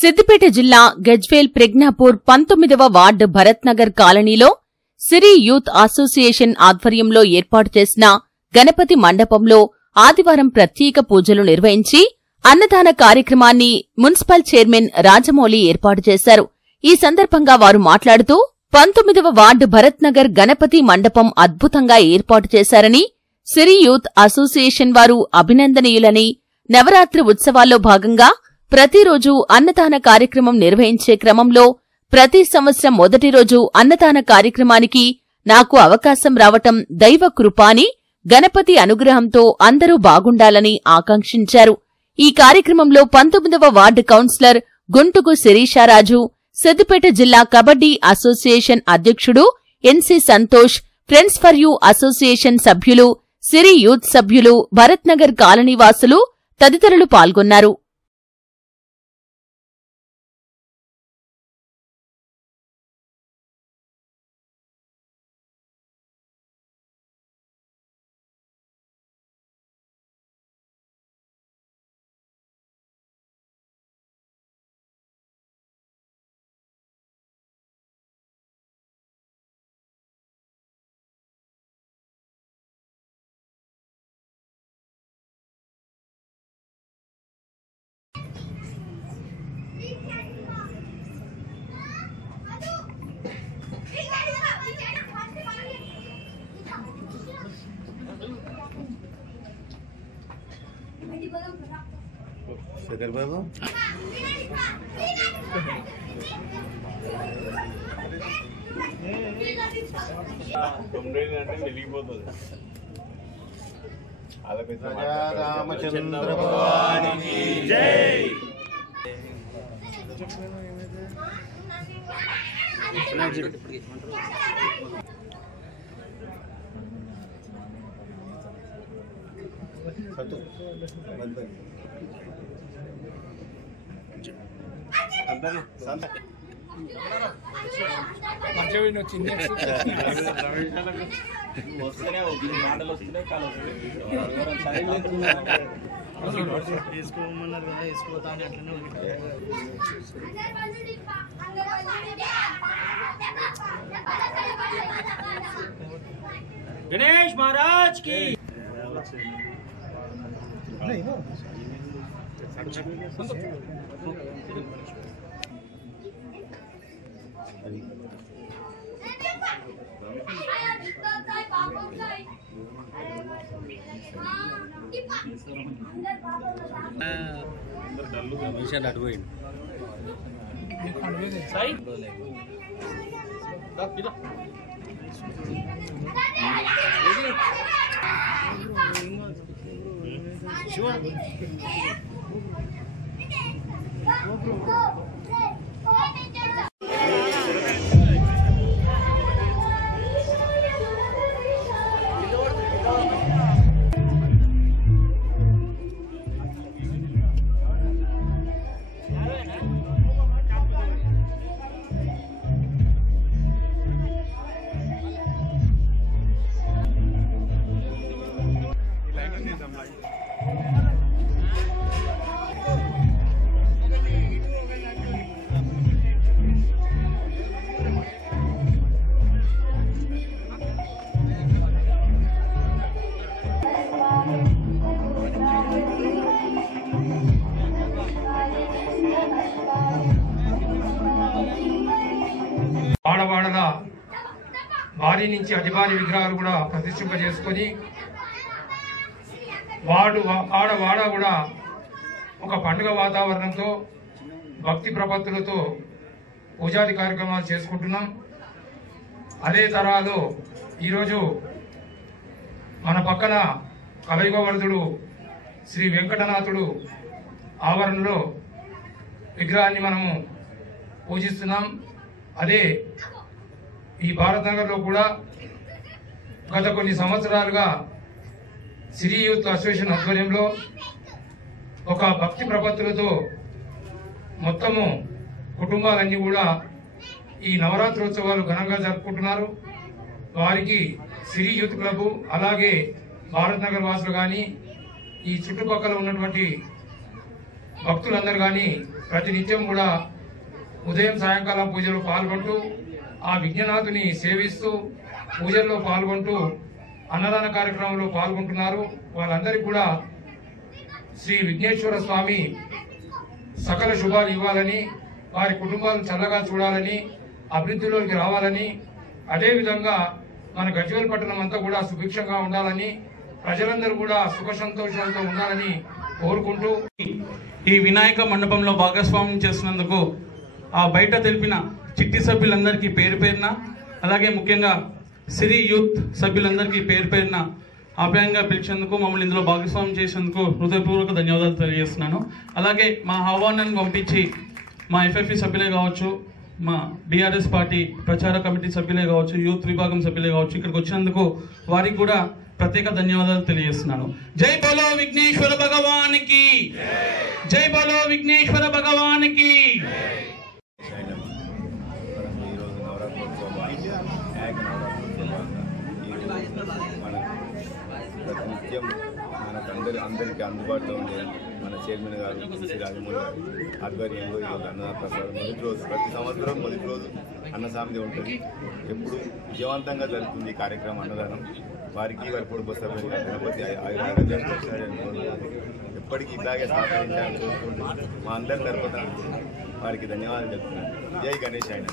సిద్దిపేట జిల్లా గజ్వేల్ ప్రజ్ఞాపూర్ 19వ వార్డు భరత్ నగర్ కాలనీలో సిరి youth association ఆధ్వర్యంలో ఏర్పాటు చేసిన గణపతి మండపంలో ఆదివారం ప్రత్యేక పూజలు నిర్వహించి అన్నదాన కార్యక్రమాన్ని మున్సిపల్ చైర్మన్ రాజమౌళి ఏర్పాటు చేశారు. ఈ సందర్భంగా వారు మాట్లాడుతూ 19వ వార్డు భరత్ నగర్ గణపతి మండపం అద్భుతంగా ఏర్పాటు చేశారని, సిరి యూత్ అసోసియేషన్ వారు అభినందనీయులని, నవరాత్రి ఉత్సవాల్లో భాగంగా ప్రతిరోజు అన్నదాన కార్యక్రమం నిర్వహించే క్రమంలో ప్రతి సంవత్సరం మొదటి రోజు అన్నదాన కార్యక్రమానికి నాకు అవకాశం రావటం దైవ కృప అని, గణపతి అనుగ్రహంతో అందరూ బాగుండాలని ఆకాంక్షించారు. ఈ కార్యక్రమంలో 19వ వార్డు కౌన్సిలర్ గుంటుకు శిరీషారాజు, సిద్దిపేట జిల్లా కబడ్డీ అసోసియేషన్ అధ్యక్షుడు NC Santosh, friends for you association సభ్యులు, సిరి యూత్ సభ్యులు, భరత్ నగర్ కాలనీవాసులు తదితరులు పాల్గొన్నారు. శేఖర్ బాబు రామచంద్ర భగవానికి జై. వేసుకోమన్నారు కదా, వేసుకోతా అని అట్లనే గణేష్ మహారాజ్ కి అటుపోయింది. వాడవాడల భారీ నుంచి అతి భారీ విగ్రహాలు కూడా ప్రతిష్ఠింపజేసుకొని వాడ కూడా ఒక పండుగ వాతావరణంతో భక్తి ప్రపత్తులతో పూజాది కార్యక్రమాలు చేసుకుంటున్నాం. అదే తరహాలో ఈరోజు మన పక్కన కలయుగవర్ధుడు శ్రీ వెంకటనాథుడు ఆవరణలో విగ్రహాన్ని మనము పూజిస్తున్నాం. అదే ఈ భారత్ నగర్లో కూడా గత కొన్ని సంవత్సరాలుగా సిరి యూత్ అసోసియేషన్ ఆధ్వర్యంలో ఒక భక్తి ప్రపత్తులతో మొత్తము కుటుంబాలన్నీ కూడా ఈ నవరాత్రోత్సవాలు ఘనంగా జరుపుకుంటున్నారు. వారికి సిరి యూత్ క్లబ్ అలాగే భారత్ నగర్ వాసులు కానీ ఈ చుట్టుపక్కల ఉన్నటువంటి భక్తులందరూ కానీ ప్రతినిత్యం కూడా ఉదయం సాయంకాలం పూజలో పాల్గొంటూ ఆ విఘ్ననాథుని సేవిస్తూ పూజల్లో పాల్గొంటూ అన్నదాన కార్యక్రమంలో పాల్గొంటున్నారు. వాళ్ళందరికీ కూడా శ్రీ విఘ్నేశ్వర స్వామి సకల శుభాలు ఇవ్వాలని, వారి కుటుంబాలను చల్లగా చూడాలని, అభివృద్ధిలోకి రావాలని, అదేవిధంగా మన గజ్వేల్ పట్టణం అంతా కూడా సుభిక్షంగా ఉండాలని, ప్రజలందరూ కూడా సుఖ సంతోషాలతో ఉండాలని కోరుకుంటూ ఈ వినాయక మండపంలో భాగస్వామ్యం చేస్తున్నందుకు ఆ బయట తెలిపిన చిట్టి సభ్యులందరికీ పేరు పేరున, అలాగే ముఖ్యంగా సిరి యూత్ సభ్యులందరికీ పేరు పేరున ఆప్యాయంగా పిలిచేందుకు, మమ్మల్ని ఇందులో భాగస్వామ్యం చేసేందుకు హృదయపూర్వక ధన్యవాదాలు తెలియజేస్తున్నాను. అలాగే మా ఆహ్వానాన్ని పంపించి మా ఎఫ్ఎఫ్ఈ సభ్యులే కావచ్చు, మా బీఆర్ఎస్ పార్టీ ప్రచార కమిటీ సభ్యులే కావచ్చు, యూత్ విభాగం సభ్యులే కావచ్చు, ఇక్కడికి వచ్చినందుకు వారికి కూడా ప్రత్యేక ధన్యవాదాలు తెలియజేస్తున్నాను. జై బలో విఘ్నేశ్వర భగవానికి, జై బలో విఘ్నేశ్వర భగవానికి. నిత్యం అందరికీ అందుబాటులో ఉండే మన చైర్మన్ గారు శ్రీ రాజమౌళి గారు ఆధ్వర్యంలో ఈరోజు అన్నదాన ప్రసాదం మొదటి రోజు, ప్రతి సంవత్సరం మొదటి రోజు అన్నసామిది ఉంటుంది. ఎప్పుడు విజయవంతంగా జరుగుతుంది ఈ కార్యక్రమం అన్నదానం. వారికి వారి పొడుపు సభ్యులు గణపతి ఎప్పటికీ ఇలాగే సహకరించాలని కోరుకుంటూ మా అందరి తరపున వారికి ధన్యవాదాలు చెప్తున్నాను. జై గణేష్ ఆయన.